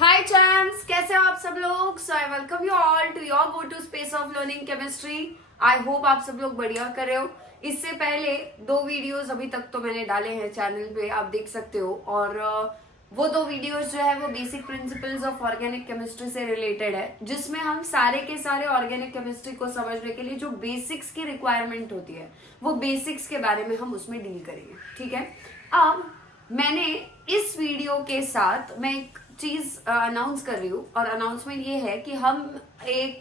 हाय चैम्स, कैसे हो आप सब लोग। So I welcome you all to your go to space of learning chemistry. I hope आप सब लोग बढ़िया कर रहे हो। इससे पहले 2 वीडियोस अभी तक तो मैंने डाले हैं चैनल पे, आप देख सकते हो। और वो 2 वीडियोस जो है वो basic principles of organic chemistry से रिलेटेड है, जिसमें हम सारे के सारे ऑर्गेनिक केमिस्ट्री को समझने के लिए जो बेसिक्स की रिक्वायरमेंट होती है वो बेसिक्स के बारे में हम उसमें डील करेंगे। ठीक है, अब मैंने इस वीडियो के साथ मैं एक चीज अनाउंस कर रही हूँ, और अनाउंसमेंट ये है कि हम एक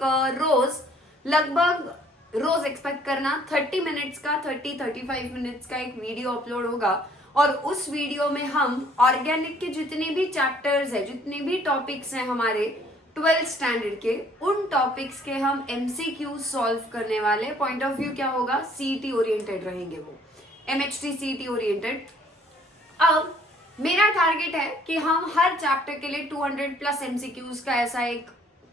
रोज एक्सपेक्ट करना 30 मिनट्स का 35 मिनट्स का एक वीडियो अपलोड होगा। और उस वीडियो में हम ऑर्गेनिक के जितने भी चैप्टर्स है, जितने भी टॉपिक्स हैं हमारे 12th स्टैंडर्ड के, उन टॉपिक्स के हम MCQ सॉल्व करने वाले। पॉइंट ऑफ व्यू क्या होगा, CET ओरिएंटेड रहेंगे वो, MHT CET ओरिएंटेड। अब मेरा टारगेट है कि हम हर चैप्टर के लिए 200 प्लस MCQs का ऐसा एक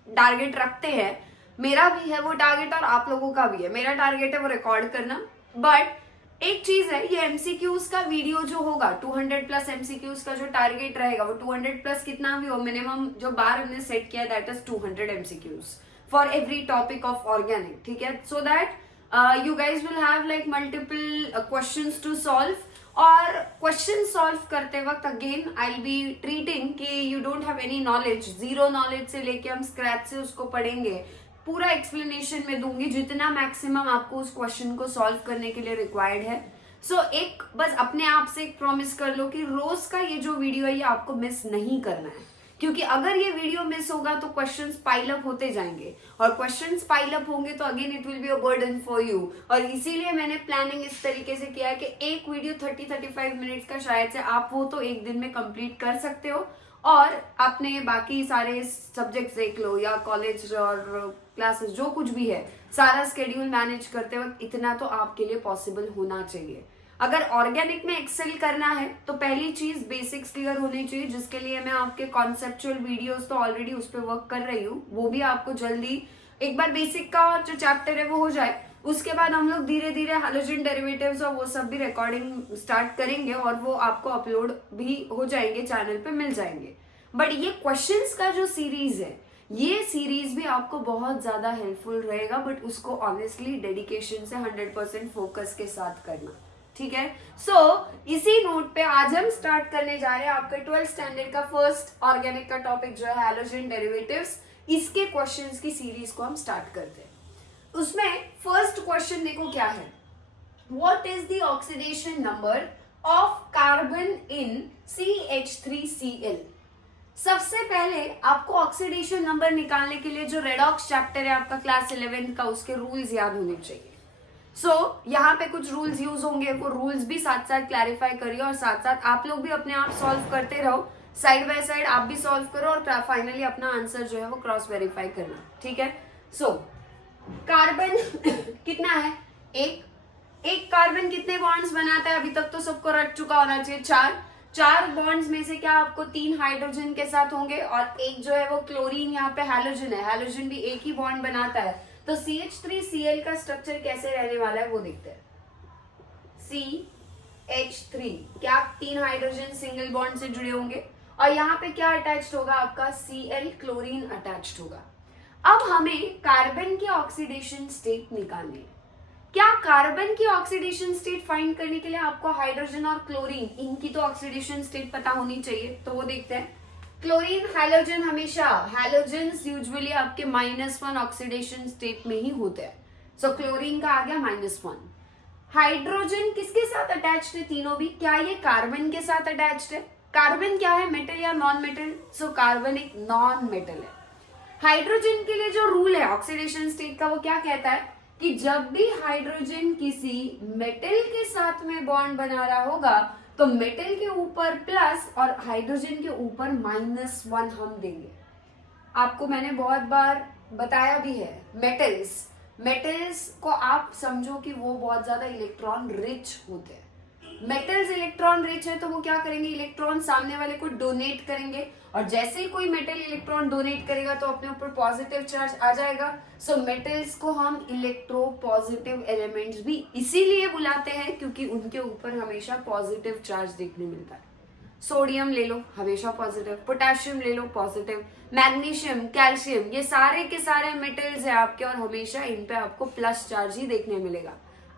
टारगेट रखते हैं। मेरा भी है वो टारगेट और आप लोगों का भी है। मेरा टारगेट है वो रिकॉर्ड करना। बट एक चीज है, ये MCQs का वीडियो जो होगा, 200 प्लस MCQs का जो टारगेट रहेगा वो 200 प्लस कितना भी हो, मिनिमम जो बार हमने सेट किया that is 200 MCQs for every topic of organic. ठीक है, so that you guys will have like multiple questions to solve. और क्वेश्चन सॉल्व करते वक्त again I will be treating कि you don't have any knowledge, zero knowledge से लेके हम scratch से उसको पढ़ेंगे। पूरा एक्सप्लेनेशन में दूंगी जितना मैक्सिमम आपको उस क्वेश्चन को सॉल्व करने के लिए रिक्वायर्ड है। सो एक बस अपने आप से एक प्रॉमिस कर लो कि रोज का ये जो वीडियो है ये आपको मिस नहीं करना है, क्योंकि अगर ये वीडियो मिस होगा तो क्वेश्चंस पाइल अप होते जाएंगे, और क्वेश्चंस पाइल अप होंगे तो again it will be a burden for you. और इसीलिए मैंने प्लानिंग इस तरीके से किया है कि एक वीडियो 30-35 मिनट्स का, शायद से आप वो तो एक दिन में कंप्लीट कर सकते हो, और अपने बाकी सारे सब्जेक्ट्स देख लो या कॉलेज और क्लासेस जो कुछ भी है, सारा स्केड्यूल मैनेज करते वक्त इतना तो आपके लिए पॉसिबल होना चाहिए। अगर ऑर्गेनिक में एक्सेल करना है तो पहली चीज बेसिक्स क्लियर होनी चाहिए, जिसके लिए मैं आपके कॉन्सेप्चुअल वीडियोस तो ऑलरेडी उस पर वर्क कर रही हूँ, वो भी आपको जल्दी एक बार बेसिक का जो चैप्टर है वो हो जाए, उसके बाद हम लोग धीरे धीरे हैलोजन डेरिवेटिव्स और वो सब भी रिकॉर्डिंग स्टार्ट करेंगे, और वो आपको अपलोड भी हो जाएंगे, चैनल पे मिल जाएंगे। बट ये क्वेश्चंस का जो सीरीज है, ये सीरीज भी आपको बहुत ज्यादा हेल्पफुल रहेगा, बट उसको ऑनेस्टली डेडिकेशन से 100% फोकस के साथ करना। ठीक है, सो इसी नोट पे आज हम स्टार्ट करने जा रहे हैं आपके 12th स्टैंडर्ड का फर्स्ट ऑर्गेनिक का टॉपिक जो है हैलोजन डेरिवेटिव्स। इसके क्वेश्चंस की सीरीज को हम स्टार्ट करते हैं। उसमें फर्स्ट क्वेश्चन देखो क्या है, what is the oxidation number of carbon in CH3Cl। सबसे पहले आपको ऑक्सीडेशन नंबर निकालने के लिए जो रेडॉक्स चैप्टर है आपका क्लास 11 का, उसके रूल्स याद होने चाहिए। यहाँ पे कुछ रूल्स यूज होंगे, वो रूल्स भी साथ साथ क्लैरिफाई करिए, और साथ साथ आप लोग भी अपने आप सॉल्व करते रहो, साइड बाय साइड आप भी सॉल्व करो, और फाइनली अपना आंसर जो है वो क्रॉस वेरीफाई करना। ठीक है, कार्बन कितना है, एक कार्बन कितने बॉन्ड्स बनाता है, अभी तक तो सबको रट चुका होना चाहिए, 4 बॉन्ड्स में से क्या आपको 3 हाइड्रोजन के साथ होंगे, और एक जो है वो क्लोरीन, यहाँ पे हैलोजन है, हैलोजन भी एक ही बॉन्ड बनाता है। तो CH3Cl का स्ट्रक्चर कैसे रहने वाला है वो देखते हैं। CH3 क्या 3 हाइड्रोजन सिंगल बॉन्ड से जुड़े होंगे, और यहाँ पे क्या अटैच्ड होगा आपका, Cl क्लोरीन अटैच्ड होगा। अब हमें कार्बन की ऑक्सीडेशन स्टेट निकालनी है। क्या कार्बन की ऑक्सीडेशन स्टेट फाइंड करने के लिए आपको हाइड्रोजन और क्लोरीन, इनकी तो ऑक्सीडेशन स्टेट पता होनी चाहिए, तो वो देखते हैं। क्लोरीन हाइड्रोजन, हमेशा हाइड्रोजन यूजुअली आपके -1 ऑक्सीडेशन स्टेट में ही होते हैं। सो क्लोरीन का आ गया -1। हाइड्रोजन किसके साथ अटैच्ड है, तीनों भी, क्या ये कार्बन के साथ अटैच्ड है। कार्बन क्या है, मेटल या नॉन मेटल, सो कार्बन एक नॉन मेटल है। हाइड्रोजन के लिए जो रूल है ऑक्सीडेशन स्टेट का, वो क्या कहता है कि जब भी हाइड्रोजन किसी मेटल के साथ में बॉन्ड बना रहा होगा तो मेटल के ऊपर प्लस और हाइड्रोजन के ऊपर -1 हम देंगे। आपको मैंने बहुत बार बताया भी है, मेटल्स को आप समझो कि वो बहुत ज्यादा इलेक्ट्रॉन रिच होते हैं। मेटल्स इलेक्ट्रॉन रिच है तो वो क्या करेंगे, इलेक्ट्रॉन सामने वाले को डोनेट करेंगे, और जैसे ही कोई मेटल इलेक्ट्रॉन डोनेट करेगा तो अपने ऊपर पॉजिटिव चार्ज आ जाएगा। सो मेटल्स को हम इलेक्ट्रो पॉजिटिव एलिमेंट्स भी इसीलिए बुलाते हैं क्योंकि उनके ऊपर हमेशा पॉजिटिव चार्ज देखने मिलता है। सोडियम ले लो हमेशा पॉजिटिव, पोटेशियम ले लो पॉजिटिव, मैग्नीशियम, कैल्शियम, ये सारे के सारे मेटल्स है आपके और हमेशा इन पे आपको प्लस चार्ज ही देखने मिलेगा।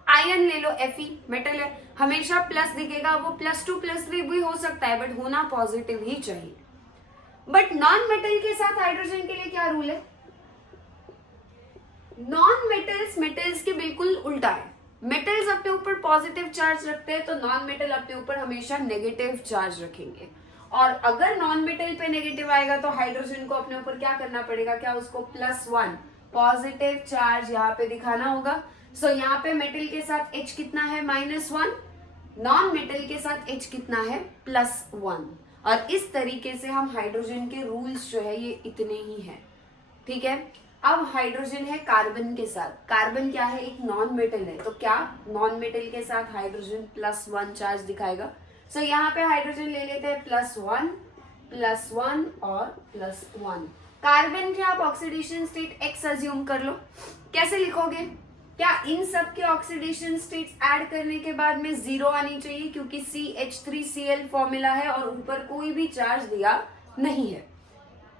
आयरन ले लो, Fe मेटल है, हमेशा प्लस दिखेगा, वो +2 +3 भी हो सकता है बट होना पॉजिटिव ही चाहिए। बट नॉन मेटल के साथ हाइड्रोजन के लिए क्या रूल है? नॉन मेटल्स के बिल्कुल उल्टा है। मेटल्स अपने ऊपर पॉजिटिव चार्ज रखते हैं तो नॉन मेटल अपने ऊपर हमेशा नेगेटिव चार्ज रखेंगे। और अगर नॉन मेटल पे नेगेटिव आएगा तो हाइड्रोजन को अपने ऊपर क्या करना पड़ेगा, क्या उसको +1 पॉजिटिव चार्ज यहाँ पे दिखाना होगा। सो यहाँ पे मेटल के साथ H कितना है -1, नॉन मेटल के साथ H कितना है +1। और इस तरीके से हम हाइड्रोजन के रूल्स जो है ये इतने ही है, ठीक है। अब हाइड्रोजन है कार्बन के साथ, कार्बन क्या है, एक नॉन मेटल है, तो क्या नॉन मेटल के साथ हाइड्रोजन +1 चार्ज दिखाएगा। सो यहाँ पे हाइड्रोजन ले लेते हैं +1 +1 और +1। कार्बन के आप ऑक्सीडेशन स्टेट X अज्यूम कर लो। कैसे लिखोगे, क्या इन सब के ऑक्सीडेशन स्टेट्स ऐड करने के बाद में 0 आनी चाहिए क्योंकि CH3Cl फॉर्मूला है और ऊपर कोई भी चार्ज दिया नहीं है।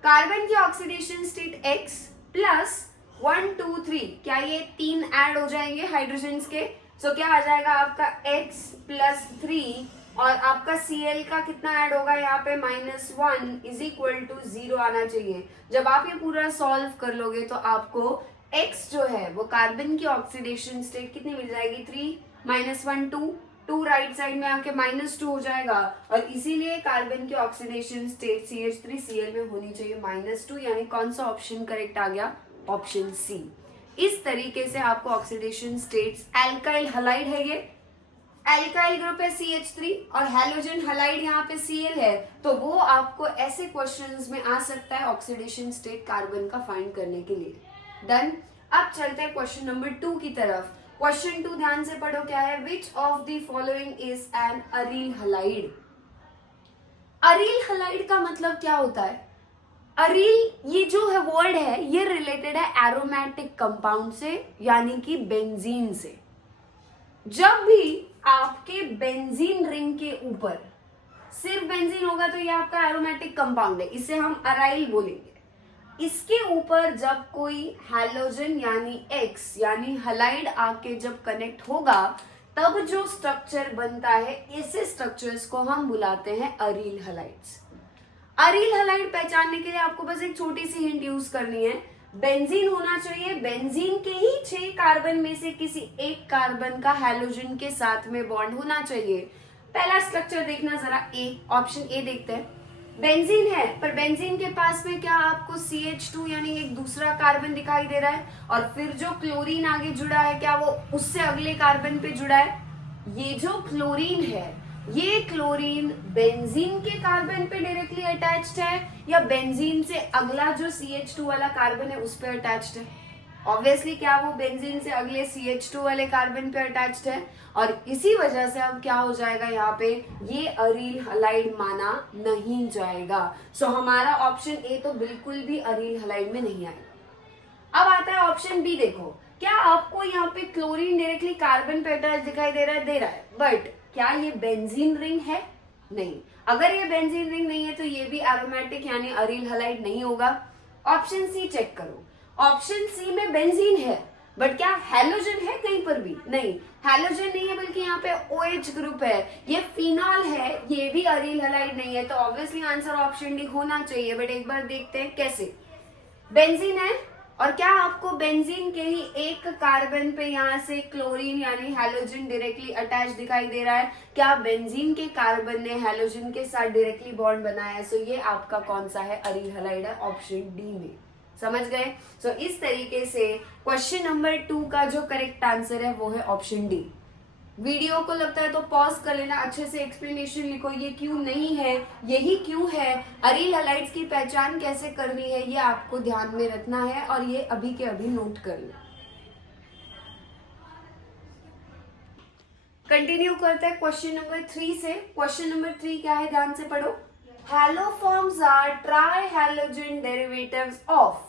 कार्बन की ऑक्सीडेशन स्टेट X +1 2 3, क्या ये 3 ऐड हो जाएंगे हाइड्रोजन के। सो क्या आ जाएगा आपका X +3 और आपका Cl का कितना ऐड होगा यहाँ पे -1 = 0 आना चाहिए। जब आप ये पूरा सॉल्व कर लोगे तो आपको X जो है वो कार्बन की ऑक्सीडेशन स्टेट कितनी मिल जाएगी, 3 -1 2 राइट साइड में आके -2 हो जाएगा और इसीलिए कार्बन की ऑक्सीडेशन स्टेट CH3Cl में होनी चाहिए -2, यानी कौन सा ऑप्शन करेक्ट आ गया, ऑप्शन सी। इस तरीके से आपको ऑक्सीडेशन स्टेट्स, एल्काइल हलाइड है, ये एल्काइल ग्रुप है CH3 और हैलोजन हलाइड यहाँ पे Cl है, तो वो आपको ऐसे क्वेश्चंस में आ सकता है ऑक्सीडेशन स्टेट कार्बन का फाइंड करने के लिए। डन। अब चलते हैं क्वेश्चन नंबर 2 की तरफ। क्वेश्चन 2 ध्यान से पढ़ो, क्या है, which of the following is an aryl halide. Aryl halide का मतलब क्या होता है, अरील ये जो है वर्ड है ये रिलेटेड है एरोमेटिक कंपाउंड से, यानी कि बेंजीन से। जब भी आपके बेंजीन रिंग के ऊपर सिर्फ बेंजीन होगा तो ये आपका एरोमेटिक कंपाउंड है, इसे हम अराइल बोलेंगे। इसके ऊपर जब कोई हैलोजन यानी X यानी हलाइड आके जब कनेक्ट होगा तब जो स्ट्रक्चर बनता है, ऐसे स्ट्रक्चर्स को हम बुलाते हैं अरील हलाइड्स। अरील हलाइड पहचानने के लिए आपको बस एक छोटी सी हिंट यूज करनी है, बेंजीन होना चाहिए, बेंजीन के ही 6 कार्बन में से किसी एक कार्बन का हैलोजन के साथ में बॉन्ड होना चाहिए। पहला स्ट्रक्चर देखना जरा, ऑप्शन ए देखते हैं। बेंजीन है पर बेंजीन के पास में क्या आपको CH2 यानी एक दूसरा कार्बन दिखाई दे रहा है और फिर जो क्लोरीन आगे जुड़ा है क्या वो उससे अगले कार्बन पे जुड़ा है। ये जो क्लोरीन है ये क्लोरीन बेंजीन के कार्बन पे डायरेक्टली अटैच्ड है या बेंजीन से अगला जो CH2 वाला कार्बन है उस पे अटैच्ड है। ऑब्वियसली क्या वो बेंजीन से अगले CH2 वाले कार्बन पे अटैच्ड है और इसी वजह से अब क्या हो जाएगा, यहाँ पे ये अरील हलाइड माना नहीं जाएगा। सो हमारा ऑप्शन ए तो बिल्कुल भी अरील हलाइड में नहीं आएगा। अब आता है ऑप्शन बी, देखो क्या आपको यहाँ पे क्लोरीन डायरेक्टली कार्बन पे अटैच दिखाई दे रहा है, बट क्या ये बेंजीन रिंग है, नहीं। अगर ये बेंजीन रिंग नहीं है तो ये भी एरोमेटिक यानी अरील हलाइड नहीं होगा। ऑप्शन सी चेक करो, ऑप्शन सी में बेंजीन है बट क्या हैलोजन है कहीं पर भी, नहीं हैलोजन नहीं है बल्कि यहाँ पे OH ग्रुप है, ये फिनॉल है, ये भी अरील हलाइड नहीं है। तो ऑब्वियसली आंसर ऑप्शन डी होना चाहिए, बट एक बार देखते हैं कैसे। बेंजीन है और क्या आपको बेंजीन के ही एक कार्बन पे यहाँ से क्लोरीन यानी हैलोजन डायरेक्टली अटैच दिखाई दे रहा है, क्या बेंजीन के कार्बन ने हैलोजन के साथ डायरेक्टली बॉन्ड बनाया है। सो ये आपका कौन सा है, अरील हलाइड है, ऑप्शन डी में। समझ गए। सो इस तरीके से क्वेश्चन नंबर 2 का जो करेक्ट आंसर है वो है ऑप्शन डी। वीडियो को लगता है तो पॉज कर लेना, अच्छे से एक्सप्लेनेशन लिखो, ये क्यों नहीं है, यही क्यों है, अरील हलाइड्स की पहचान कैसे करनी है, ये आपको ध्यान में रखना है और ये अभी के अभी नोट कर लो। कंटिन्यू करते हैं क्वेश्चन नंबर 3 से। क्वेश्चन नंबर 3 क्या है, ध्यान से पढ़ो। Haloforms are tri halogen derivatives of.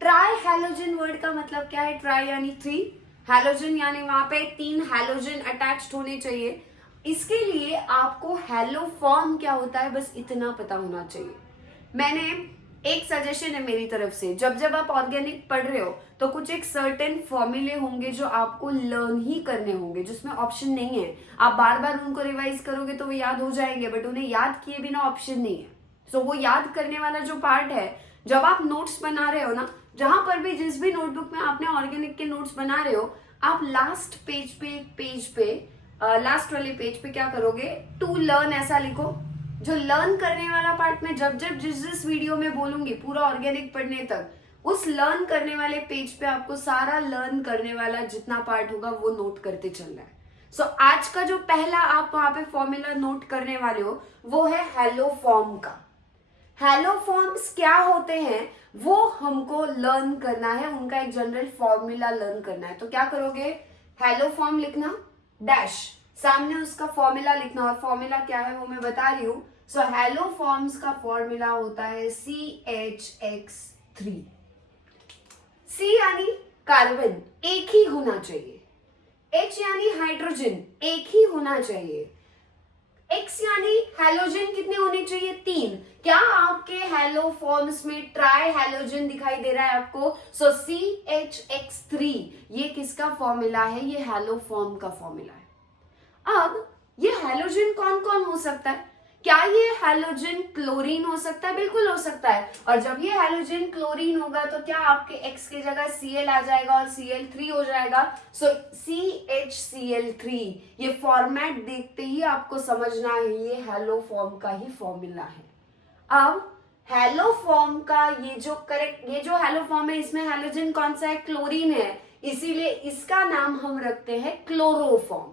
Tri halogen word का मतलब क्या है, ट्राई यानी 3, हैलोजन यानी वहां पे 3 हैलोजन अटैच्ड होने चाहिए। इसके लिए आपको हेलो फॉर्म क्या होता है बस इतना पता होना चाहिए। मैंने एक सजेशन है मेरी तरफ से, जब जब आप ऑर्गेनिक पढ़ रहे हो तो कुछ एक सर्टेन फॉर्मूले होंगे जो आपको लर्न ही करने होंगे, जिसमें ऑप्शन नहीं है। आप बार बार उनको रिवाइज करोगे तो वो याद हो जाएंगे, बट उन्हें याद किए बिना ऑप्शन नहीं है। सो वो याद करने वाला जो पार्ट है, जब आप नोट्स बना रहे हो ना, जहां पर भी जिस भी नोटबुक में आपने ऑर्गेनिक के नोट्स बना रहे हो, आप लास्ट वाले पेज पे क्या करोगे, टू लर्न ऐसा लिखो। जो लर्न करने वाला पार्ट में जब जब जिस वीडियो में बोलूंगी पूरा ऑर्गेनिक पढ़ने तक, उस लर्न करने वाले पेज पे आपको सारा लर्न करने वाला जितना पार्ट होगा वो नोट करते चलना है। सो आज का जो पहला आप वहां पे फॉर्मूला नोट करने वाले हो वो है हेलो फॉर्म का। हेलो फॉर्म्स क्या होते हैं वो हमको लर्न करना है, उनका एक जनरल फॉर्मूला लर्न करना है। तो क्या करोगे, हेलो फॉर्म लिखना, डैश सामने उसका फॉर्मूला लिखना, और फॉर्मूला क्या है वो मैं बता रही हूं। सो हेलो फॉर्म्स का फॉर्मूला होता है CHX3। C यानी कार्बन एक ही होना चाहिए, H यानी हाइड्रोजन एक ही होना चाहिए, X यानी हैलोजन कितने होने चाहिए, 3। क्या आपके हेलो फॉर्म्स में ट्राई हैलोजन दिखाई दे रहा है आपको? सो CHX3 ये किसका फॉर्मूला है, ये हेलो फॉर्म का फॉर्मूला है। अब ये हैलोजन कौन कौन हो सकता है? क्या ये हैलोजन क्लोरीन हो सकता है? बिल्कुल हो सकता है। और जब ये हैलोजन क्लोरीन होगा तो क्या आपके X की जगह Cl आ जाएगा और Cl3 हो जाएगा। सो CHCl3 ये फॉर्मेट देखते ही आपको समझना है ये हेलो फॉर्म का ही फॉर्मूला है। अब हेलो फॉर्म का ये जो हेलो फॉर्म है, इसमें हैलोजन कौन सा है, क्लोरीन है, इसीलिए इसका नाम हम रखते हैं क्लोरोफॉर्म।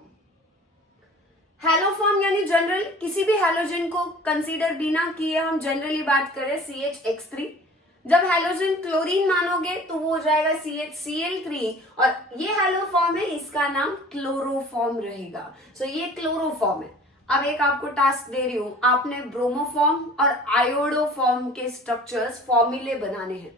हेलो फॉर्म यानी जनरल, किसी भी हैलोजन को कंसीडर बिना किए हम जनरली बात करें CHX3। जब हैलोजन क्लोरीन मानोगे तो वो हो जाएगा CHCl3, और ये हेलो फॉर्म है, इसका नाम क्लोरोफॉर्म रहेगा। सो ये क्लोरोफॉर्म है। अब एक आपको टास्क दे रही हूं, आपने ब्रोमोफॉर्म और आयोडोफॉर्म के स्ट्रक्चर्स फॉर्मूले बनाने हैं।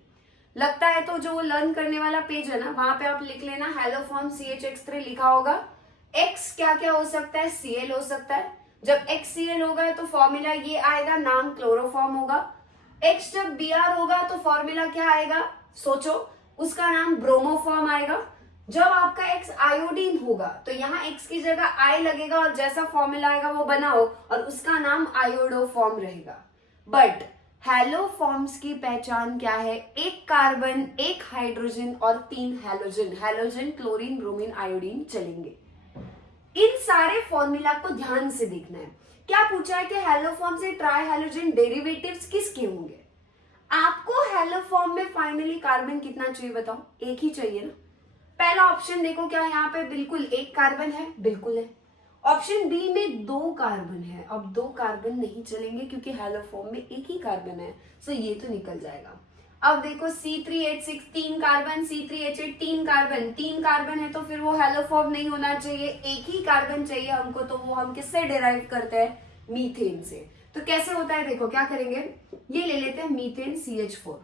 लगता है तो जो वो लर्न करने वाला पेज है ना, वहां पे आप लिख लेना हेलो फॉर्म CHX3 लिखा होगा। X क्या क्या हो सकता है, Cl हो सकता है। जब XCl होगा तो फॉर्मूला ये आएगा, नाम क्लोरोफॉर्म होगा। X जब Br होगा तो फॉर्मूला क्या आएगा, सोचो, उसका नाम ब्रोमोफॉर्म आएगा। जब आपका X आयोडीन होगा तो यहाँ X की जगह I लगेगा और जैसा फॉर्मूला आएगा वो बनाओ और उसका नाम आयोडोफॉर्म रहेगा। बट हेलो फॉर्म्स की पहचान क्या है, एक कार्बन, एक हाइड्रोजन और 3 halogen, halogen chlorine bromine iodine चलेंगे। इन सारे फॉर्मूला को ध्यान से देखना है। क्या पूछा है कि हेलो फॉर्म से ट्राई हैलोजन डेरिवेटिव्स किसके होंगे? आपको हेलो फॉर्म में फाइनली कार्बन कितना चाहिए बताओ, एक ही चाहिए ना। पहला ऑप्शन देखो, क्या यहाँ पे बिल्कुल एक कार्बन है, बिल्कुल है। ऑप्शन बी में 2 कार्बन है, अब 2 कार्बन नहीं चलेंगे क्योंकि हेलो फॉर्म में एक ही कार्बन है, सो ये तो निकल जाएगा। अब देखो C3H6 3 कार्बन, C3H8 3 कार्बन है, तो फिर वो हेलो फॉर्म नहीं होना चाहिए, एक ही कार्बन चाहिए हमको। तो वो हम किससे डिराइव करते हैं, मीथेन से। तो कैसे होता है देखो, क्या करेंगे, ये ले लेते हैं मीथेन CH4,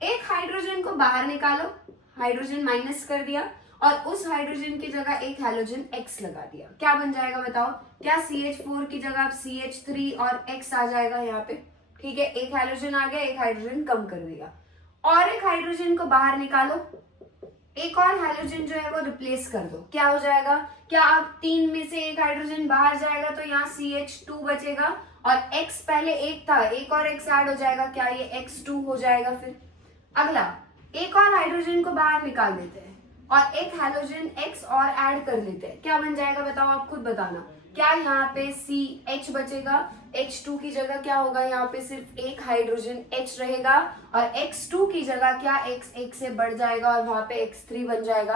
एक हाइड्रोजन को बाहर निकालो, हाइड्रोजन माइनस कर दिया और उस हाइड्रोजन की जगह एक हैलोजन X लगा दिया, क्या बन जाएगा बताओ? क्या CH4 की जगह CH3 और X आ जाएगा यहाँ पे, ठीक है। एक हाइड्रोजन आ गया, एक हाइड्रोजन कम कर दिया, और एक हाइड्रोजन को बाहर निकालो, एक और हाइड्रोजन जो है वो रिप्लेस कर दो, क्या हो जाएगा? क्या अब 3 में से एक हाइड्रोजन बाहर जाएगा तो यहाँ CH2 बचेगा, और X पहले एक था, एक और X ऐड हो जाएगा, क्या ये X2 हो जाएगा। फिर अगला, एक और हाइड्रोजन को बाहर निकाल देते हैं और एक हाइड्रोजन X और ऐड कर लेते हैं, क्या बन जाएगा बताओ, आप खुद बताना। क्या यहाँ पे CH बचेगा, H2 की जगह क्या होगा, यहाँ पे सिर्फ एक हाइड्रोजन H रहेगा, और X2 की जगह क्या X एक से बढ़ जाएगा और वहां पे X3 बन जाएगा।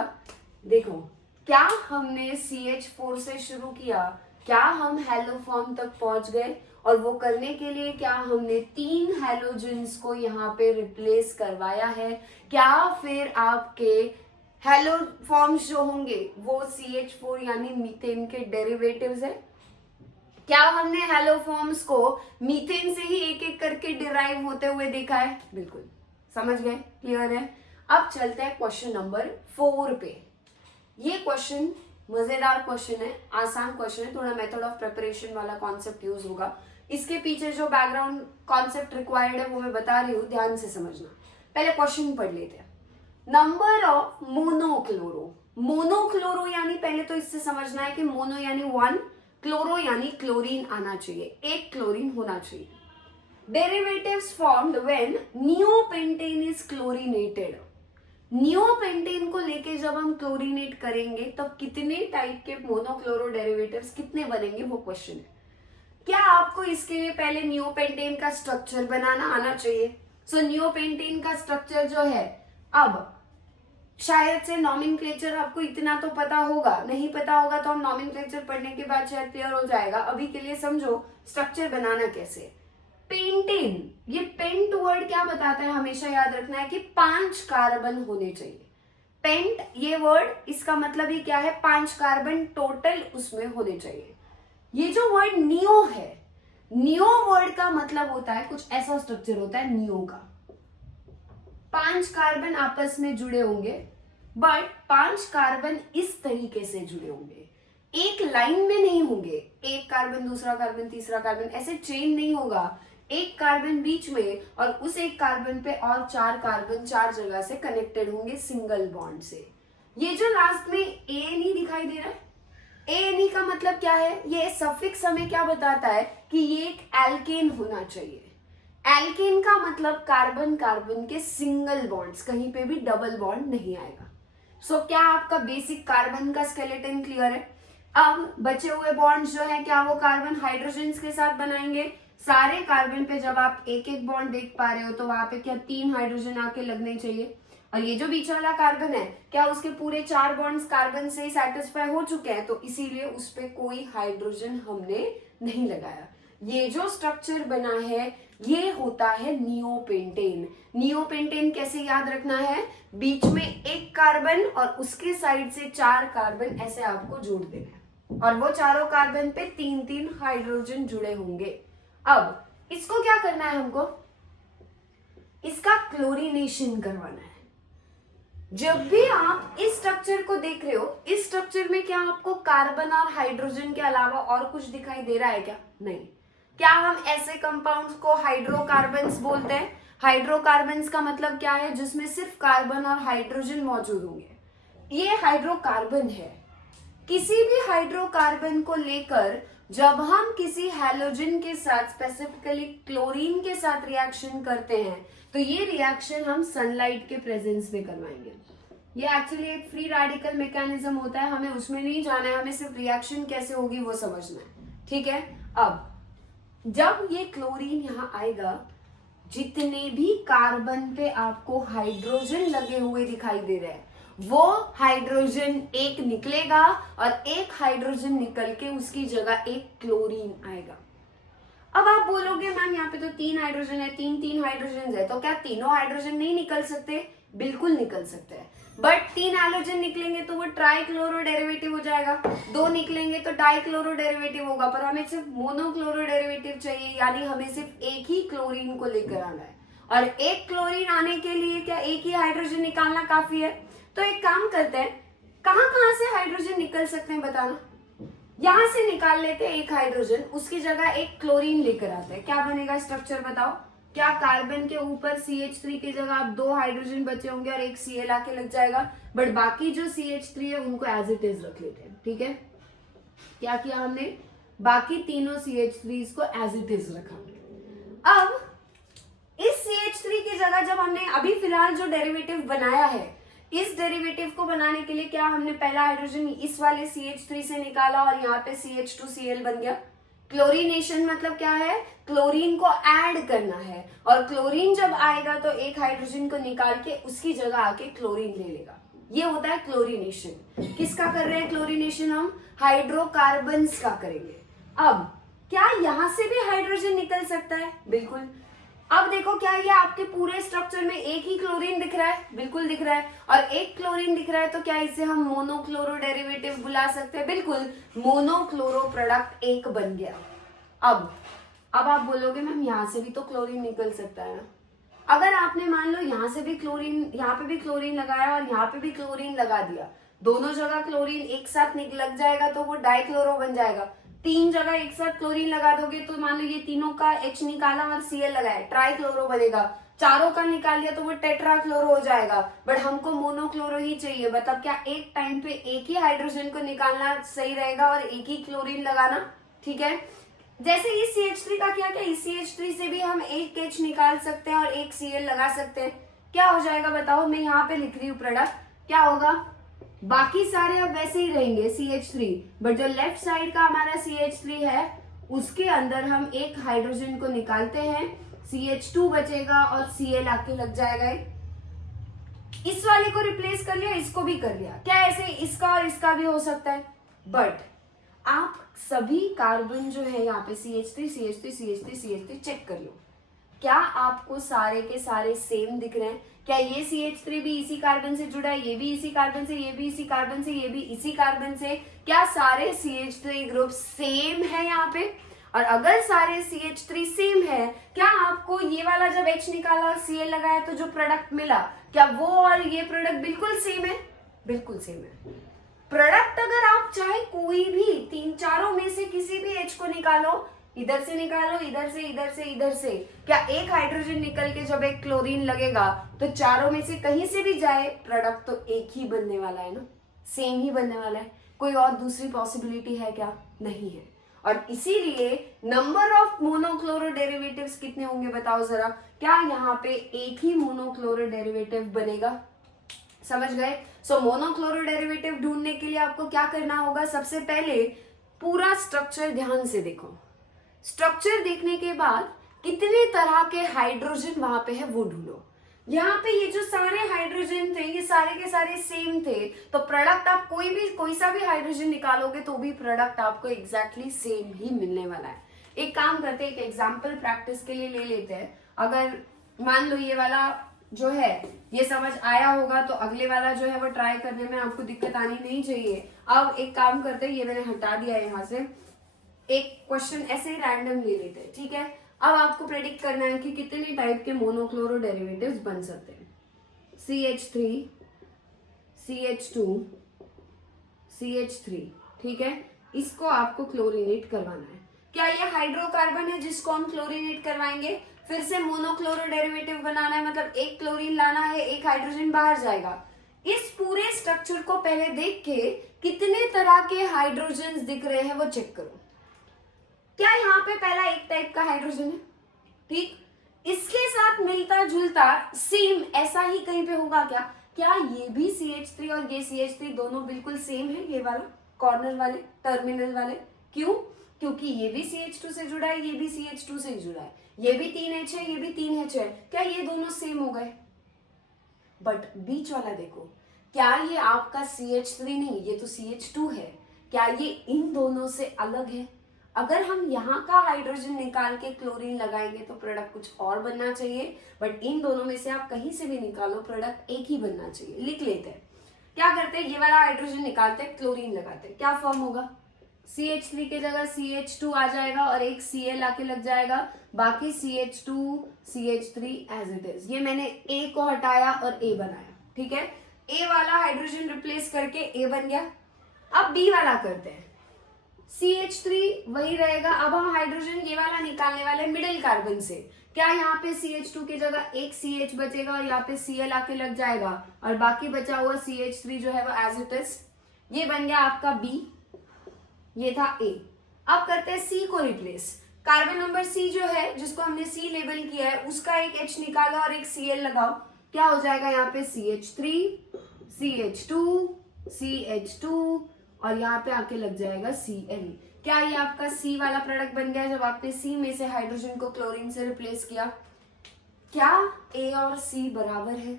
देखो, क्या हमने CH4 से शुरू किया, क्या हम हेलो फॉर्म तक पहुंच गए, और वो करने के लिए क्या हमने 3 हैलोजन्स को यहाँ पे रिप्लेस करवाया है? क्या फिर आपके हेलो फॉर्म्स जो होंगे वो CH4 यानी मीथेन के डेरिवेटिव्स है? क्या हमने हेलो फॉर्म्स को मीथेन से ही एक एक करके डिराइव होते हुए देखा है? बिल्कुल, समझ गए, क्लियर है। अब चलते हैं क्वेश्चन नंबर 4 पे। ये क्वेश्चन मजेदार क्वेश्चन है, आसान क्वेश्चन है, थोड़ा मेथड ऑफ प्रिपरेशन वाला कॉन्सेप्ट यूज होगा। इसके पीछे जो बैकग्राउंड कॉन्सेप्ट रिक्वायर्ड है वो मैं बता रही हूँ, ध्यान से समझना। पहले क्वेश्चन पढ़ लेते हैं। नंबर ऑफ मोनोक्लोरो, मोनोक्लोरो यानी पहले तो इससे समझना है कि मोनो यानी वन, क्लोरो यानी क्लोरीन आना चाहिए, एक क्लोरीन होना चाहिए। Derivatives formed when neopentane is chlorinated, neopentane को लेके जब हम क्लोरीनेट करेंगे तो कितने टाइप के मोनोक्लोरो डेरिवेटिव्स कितने बनेंगे वो क्वेश्चन है। क्या आपको इसके लिए पहले नियोपेंटेन का स्ट्रक्चर बनाना आना चाहिए? सो नियोपेंटेन का स्ट्रक्चर जो है, अब शायद से नॉमेनक्लेचर आपको इतना तो पता होगा, नहीं पता होगा तो हम नॉमेनक्लेचर पढ़ने के बाद शायद क्लियर हो जाएगा। अभी के लिए समझो स्ट्रक्चर बनाना कैसे। पेंटेन, ये पेंट वर्ड क्या बताता है, हमेशा याद रखना है कि 5 कार्बन होने चाहिए। पेंट ये वर्ड, इसका मतलब ही क्या है, 5 कार्बन टोटल उसमें होने चाहिए। ये जो वर्ड नियो है, नियो वर्ड का मतलब होता है कुछ ऐसा स्ट्रक्चर होता है नियो का, 5 कार्बन आपस में जुड़े होंगे, बट 5 कार्बन इस तरीके से जुड़े होंगे, एक लाइन में नहीं होंगे, एक कार्बन दूसरा कार्बन तीसरा कार्बन ऐसे चेन नहीं होगा, एक कार्बन बीच में और उस एक कार्बन पे और 4 कार्बन 4 जगह से कनेक्टेड होंगे सिंगल बॉन्ड से। ये जो लास्ट में ए दिखाई दे रहा है, ए का मतलब क्या है, ये सफिक्स हमें क्या बताता है कि ये एक एल्केन होना चाहिए। एल्केन का मतलब कार्बन कार्बन के सिंगल बॉन्ड्स, कहीं पे भी डबल बॉन्ड नहीं आएगा। सो क्या आपका बेसिक कार्बन का स्केलेटन क्लियर है? अब बचे हुए बॉन्ड्स जो है क्या वो कार्बन हाइड्रोजन्स के साथ बनाएंगे? सारे कार्बन पे जब आप एक एक बॉन्ड देख पा रहे हो तो वहां पे क्या 3 हाइड्रोजन आके लगने चाहिए, और ये जो बीच वाला कार्बन है क्या उसके पूरे 4 बॉन्ड्स कार्बन से ही सेटिस्फाई हो चुके हैं, तो इसीलिए उस पे कोई हाइड्रोजन हमने नहीं लगाया। ये जो स्ट्रक्चर बना है ये होता है नियोपेंटेन। नियोपेंटेन कैसे याद रखना है, बीच में एक कार्बन और उसके साइड से 4 कार्बन ऐसे आपको जोड़ देना है, और वो चारों कार्बन पे 3-3 हाइड्रोजन जुड़े होंगे। अब इसको क्या करना है, हमको इसका क्लोरीनेशन करवाना है। जब भी आप इस स्ट्रक्चर को देख रहे हो, इस स्ट्रक्चर में क्या आपको कार्बन और हाइड्रोजन के अलावा और कुछ दिखाई दे रहा है क्या? नहीं। क्या हम ऐसे कंपाउंड्स को हाइड्रोकार्बन्स बोलते हैं? हाइड्रोकार्बन्स का मतलब क्या है, जिसमें सिर्फ कार्बन और हाइड्रोजन मौजूद होंगे, ये हाइड्रोकार्बन है। किसी भी हाइड्रोकार्बन को लेकर जब हम किसी हैलोजन के साथ, स्पेसिफिकली क्लोरीन के साथ रिएक्शन करते हैं तो ये रिएक्शन हम सनलाइट के प्रेजेंस में करवाएंगे। ये एक्चुअली एक फ्री रेडिकल मैकेनिज्म होता है, हमें उसमें नहीं जाना है, हमें सिर्फ रिएक्शन कैसे होगी वो समझना है, ठीक है। अब जब ये क्लोरीन यहाँ आएगा, जितने भी कार्बन पे आपको हाइड्रोजन लगे हुए दिखाई दे रहे हैं वो हाइड्रोजन एक निकलेगा और एक हाइड्रोजन निकल के उसकी जगह एक क्लोरीन आएगा। अब आप बोलोगे मैम यहाँ पे तो 3 हाइड्रोजन है, 3 हाइड्रोजन है, तो क्या तीनों हाइड्रोजन नहीं निकल सकते? बिल्कुल निकल सकते हैं, बट 3 हाइड्रोजन निकलेंगे तो वो ट्राइक्लोरो डेरिवेटिव हो जाएगा, 2 निकलेंगे तो डाइक्लोरो डेरिवेटिव होगा, पर हमें सिर्फ मोनोक्लोरो डेरिवेटिव चाहिए, यानी हमें सिर्फ एक ही क्लोरीन को लेकर आना है, और एक क्लोरीन आने के लिए क्या एक ही हाइड्रोजन निकालना काफी है? तो एक काम करते हैं, कहां से हाइड्रोजन निकल सकते हैं बताना। यहां से निकाल लेते हैं एक हाइड्रोजन, उसकी जगह एक क्लोरीन लेकर आते हैं, क्या बनेगा स्ट्रक्चर बताओ? क्या कार्बन के ऊपर CH3 की जगह आप 2 हाइड्रोजन बचे होंगे और एक Cl आके लग जाएगा, बट बाकी जो CH3 है उनको एज इट इज रख लेते हैं, ठीक है। क्या किया हमने, बाकी तीनों CH3 को एज इट इज रखा। अब इस CH3 की जगह जब हमने अभी फिलहाल जो डेरिवेटिव बनाया है, इस डेरिवेटिव को बनाने के लिए क्या हमने पहला हाइड्रोजन इस वाले CH3 से निकाला और यहाँ पे CH2Cl बन गया। क्लोरीनेशन मतलब क्या है, क्लोरीन को ऐड करना है, और क्लोरीन जब आएगा तो एक हाइड्रोजन को निकाल के उसकी जगह आके क्लोरीन ले लेगा, ये होता है क्लोरीनेशन। किसका कर रहे हैं क्लोरीनेशन? हम हाइड्रोकार्बन्स का करेंगे। अब क्या यहां से भी हाइड्रोजन निकल सकता है? बिल्कुल। अब देखो क्या ये आपके पूरे स्ट्रक्चर में एक ही क्लोरीन दिख रहा है? बिल्कुल दिख रहा है। और एक क्लोरीन दिख रहा है तो क्या इसे हम मोनोक्लोरो डेरिवेटिव बुला सकते हैं? बिल्कुल, मोनोक्लोरो प्रोडक्ट एक बन गया। अब आप बोलोगे मैम यहाँ से भी तो क्लोरीन निकल सकता है ना। अगर आपने मान लो यहाँ से भी क्लोरीन, यहाँ पे भी क्लोरीन लगाया और यहाँ पे भी क्लोरीन लगा दिया, दोनों जगह क्लोरीन एक साथ लग जाएगा तो वो डाइक्लोरो बन जाएगा। 3 जगह एक साथ क्लोरीन लगा दोगे तो मान लो ये तीनों का H निकाला और Cl लगाया, ट्राइक्लोरो बनेगा। चारों का निकाल लिया तो वो टेट्राक्लोरो हो जाएगा। बट हमको मोनोक्लोरो ही चाहिए। मतलब क्या एक टाइम पे एक ही हाइड्रोजन को निकालना सही रहेगा और एक ही क्लोरीन लगाना? ठीक है। जैसे इस CH3 का क्या, इस CH3 से भी हम एक H निकाल सकते हैं और एक Cl लगा सकते हैं। क्या हो जाएगा बताओ? मैं यहाँ पे लिख रही हूँ प्रोडक्ट, क्या होगा? बाकी सारे अब वैसे ही रहेंगे CH3, बट जो लेफ्ट साइड का हमारा CH3 है उसके अंदर हम एक हाइड्रोजन को निकालते हैं, CH2 बचेगा और Cl आके लग जाएगा। इस वाले को रिप्लेस कर लिया, इसको भी कर लिया। क्या ऐसे इसका और इसका भी हो सकता है? बट आप सभी कार्बन जो है यहाँ पे CH3 CH3 CH3 CH3 check कर लो, क्या आपको सारे के सारे सेम दिख रहे हैं? क्या ये CH3 भी इसी कार्बन से जुड़ा है, ये भी इसी कार्बन से, ये भी इसी कार्बन से, ये भी इसी कार्बन से? क्या सारे CH3 ग्रुप सेम है यहाँ पे? और अगर सारे CH3 सेम है, क्या आपको ये वाला जब H निकाला और Cl लगाया तो जो प्रोडक्ट मिला, क्या वो और ये प्रोडक्ट बिल्कुल सेम है? बिल्कुल सेम है। प्रोडक्ट अगर आप चाहे कोई भी तीन चारों में से किसी भी H को निकालो, इधर से निकालो, इधर से, इधर से, इधर से, क्या एक हाइड्रोजन निकल के जब एक क्लोरीन लगेगा तो चारों में से कहीं से भी जाए प्रोडक्ट तो एक ही बनने वाला है ना, सेम ही बनने वाला है। कोई और दूसरी पॉसिबिलिटी है क्या? नहीं है। और इसीलिए नंबर ऑफ मोनोक्लोरो डेरिवेटिव्स कितने होंगे बताओ जरा? क्या यहाँ पे एक ही मोनोक्लोरो डेरिवेटिव बनेगा? समझ गए? सो मोनोक्लोरो डेरिवेटिव ढूंढने के लिए आपको क्या करना होगा? सबसे पहले पूरा स्ट्रक्चर ध्यान से देखो। स्ट्रक्चर देखने के बाद कितने तरह के हाइड्रोजन वहां पे है वो ढूंढो। यहाँ पे ये जो सारे हाइड्रोजन थे ये सारे के सारे सेम थे, तो प्रोडक्ट आप कोई सा भी हाइड्रोजन निकालोगे तो भी प्रोडक्ट आपको एग्जैक्टली सेम ही मिलने वाला है। एक काम करते हैं, एक एग्जाम्पल प्रैक्टिस के लिए ले लेते हैं। अगर मान लो ये वाला जो है ये समझ आया होगा तो अगले वाला जो है वो ट्राई करने में आपको दिक्कत आनी नहीं चाहिए। अब एक काम करते हैं, ये मैंने हटा दिया यहाँ से, एक क्वेश्चन ऐसे ही रैंडम ले लेते हैं। ठीक है, अब आपको प्रेडिक्ट करना है कि कितने टाइप के मोनोक्लोरो डेरिवेटिव्स बन सकते हैं। CH3 CH2 CH3, ठीक है, इसको आपको क्लोरीनेट करवाना है। क्या ये हाइड्रोकार्बन है जिसको हम क्लोरीनेट करवाएंगे? फिर से मोनोक्लोरो डेरिवेटिव बनाना है, मतलब एक क्लोरीन लाना है, एक हाइड्रोजन बाहर जाएगा। इस पूरे स्ट्रक्चर को पहले देख के कितने तरह के हाइड्रोजन दिख रहे हैं वो चेक करो। क्या यहाँ पे पहला एक टाइप का हाइड्रोजन है? ठीक, इसके साथ मिलता जुलता सेम ऐसा ही कहीं पे होगा क्या? क्या ये भी CH3 और ये CH3 दोनों बिल्कुल सेम है? ये वाला कॉर्नर वाले टर्मिनल वाले, क्यों? क्योंकि ये भी CH2 से जुड़ा है, ये भी CH2 से जुड़ा है, ये भी 3H है, ये भी 3H है। क्या ये दोनों सेम हो गए? बट बीच वाला देखो, क्या ये आपका CH3 नहीं, ये तो CH2 है। क्या ये इन दोनों से अलग है? अगर हम यहाँ का हाइड्रोजन निकाल के क्लोरीन लगाएंगे तो प्रोडक्ट कुछ और बनना चाहिए, बट इन दोनों में से आप कहीं से भी निकालो प्रोडक्ट एक ही बनना चाहिए। लिख लेते हैं, क्या करते हैं, ये वाला हाइड्रोजन निकालते हैं, क्लोरीन लगाते हैं, क्या फॉर्म होगा? CH3 की जगह CH2 आ जाएगा और एक Cl आके लग जाएगा, बाकी CH2 CH3 as it is. ये मैंने A को हटाया और A बनाया, ठीक है। A वाला हाइड्रोजन रिप्लेस करके A बन गया। अब B वाला करते हैं, CH3 वही रहेगा। अब हम हाइड्रोजन ये वाला निकालने वाले मिडिल कार्बन से। क्या यहाँ पे CH2 की जगह एक CH बचेगा और यहाँ पे Cl आके लग जाएगा और बाकी बचा हुआ CH3 जो है वो एज इट इज। ये बन गया आपका B, ये था A। अब करते हैं C को रिप्लेस। कार्बन नंबर C जो है जिसको हमने C लेबल किया है उसका एक H निकाला और एक Cl लगाओ, क्या हो जाएगा यहाँ पे CH3 CH2 CH2 और यहाँ पे आके लग जाएगा Cl। क्या ये आपका C वाला प्रोडक्ट बन गया जब आपने C में से हाइड्रोजन को क्लोरीन से रिप्लेस किया? क्या A और C बराबर है?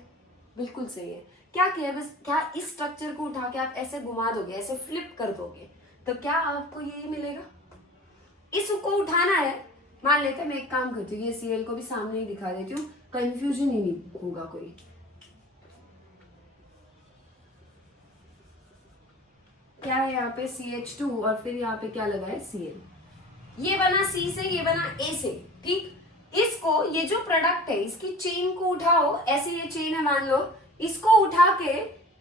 बिल्कुल सही है। क्या किया, बस क्या इस स्ट्रक्चर को उठा के आप ऐसे घुमा दोगे, ऐसे फ्लिप कर दोगे तो क्या आपको यही मिलेगा? इसको उठाना है, मान लेते हैं मैं एक काम करती हूँ, ये Cl को भी सामने ही दिखा देती हूँ, कंफ्यूजन ही नहीं होगा कोई। क्या है यहाँ पे CH2 और फिर यहाँ पे क्या लगा है Cl। ये बना C से, ये बना A से, ठीक। इसको, ये जो प्रोडक्ट है इसकी चेन को उठाओ, ऐसे ये चेन है मान लो, इसको उठा के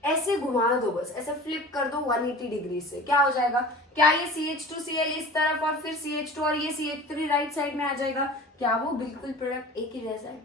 ऐसे घुमा दो, बस ऐसे फ्लिप कर दो 180 डिग्री से, क्या हो जाएगा? क्या ये CH2Cl इस तरफ और फिर CH2 और ये CH3 राइट साइड में आ जाएगा? क्या वो बिल्कुल प्रोडक्ट एक ही जैसा है?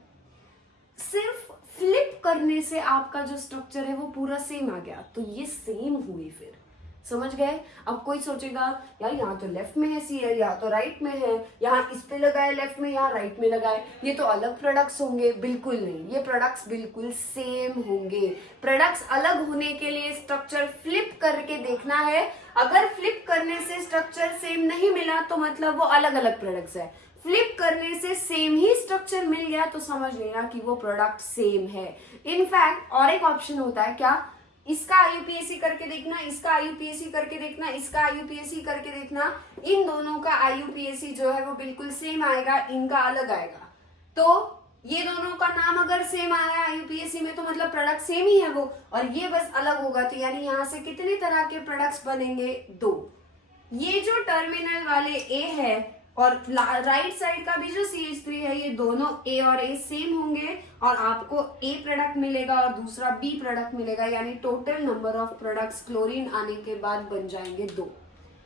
सिर्फ फ्लिप करने से आपका जो स्ट्रक्चर है वो पूरा सेम आ गया, तो ये सेम हुई। फिर समझ गए? अब कोई सोचेगा यार यहाँ तो लेफ्ट में है Cl, यहाँ तो राइट में है, यहाँ इस पे लगा है लेफ्ट में, यहाँ राइट में लगा है, ये तो अलग प्रोडक्ट्स होंगे। बिल्कुल नहीं, ये प्रोडक्ट्स बिल्कुल सेम होंगे। प्रोडक्ट्स अलग होने के लिए स्ट्रक्चर फ्लिप करके देखना है। अगर फ्लिप करने से स्ट्रक्चर सेम नहीं मिला तो मतलब वो अलग अलग प्रोडक्ट्स है। फ्लिप करने से सेम ही स्ट्रक्चर मिल गया तो समझ लेना कि वो प्रोडक्ट सेम है। इनफैक्ट और एक ऑप्शन होता है, क्या? इसका IUPAC करके देखना, इसका IUPAC करके देखना, इसका IUPAC करके देखना, इन दोनों का IUPAC जो है वो बिल्कुल सेम आएगा, इनका अलग आएगा। तो ये दोनों का नाम अगर सेम आया IUPAC में तो मतलब प्रोडक्ट सेम ही है वो, और ये बस अलग होगा। तो यानी यहाँ से कितने तरह के प्रोडक्ट्स बनेंगे? 2। ये जो टर्मिनल वाले A है और राइट साइड का भी जो CH3 है, ये दोनों A और A सेम होंगे और आपको A प्रोडक्ट मिलेगा और दूसरा B प्रोडक्ट मिलेगा, यानी total number of products chlorine आने के बाद बन जाएंगे 2।